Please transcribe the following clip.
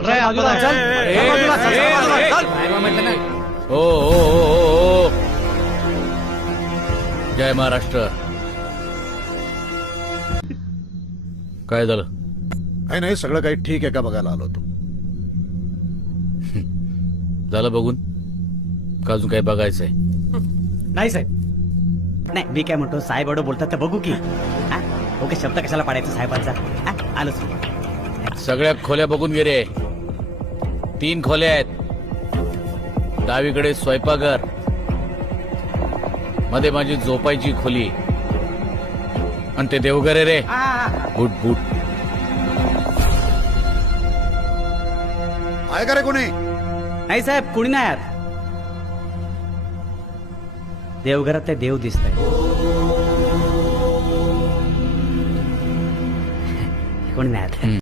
ओ जय महाराष्ट्र. काय झालं? काही नाही, सगळं काही ठीक आहे का बघायला आलो होतो. झालं बघून का अजून काही बघायचंय? नाही साहेब, नाही मी काय म्हणतो, साहेब एवढं बोलतात तर बघू की. ओके, शब्द कशाला पाडायचा साहेबांचा. आलोच. सगळ्या खोल्या बघून गे रे. 3 खोल्या आहेत. डावीकडे स्वयंपाकघर, मध्ये माझी झोपायची खोली, आणि ते देवघर आहे रे. बुट बुट आहे का रे कोणी? नाही साहेब, कुणी नाही यार. देवघरात ते देव दिसतंय. कोणी नाही यार.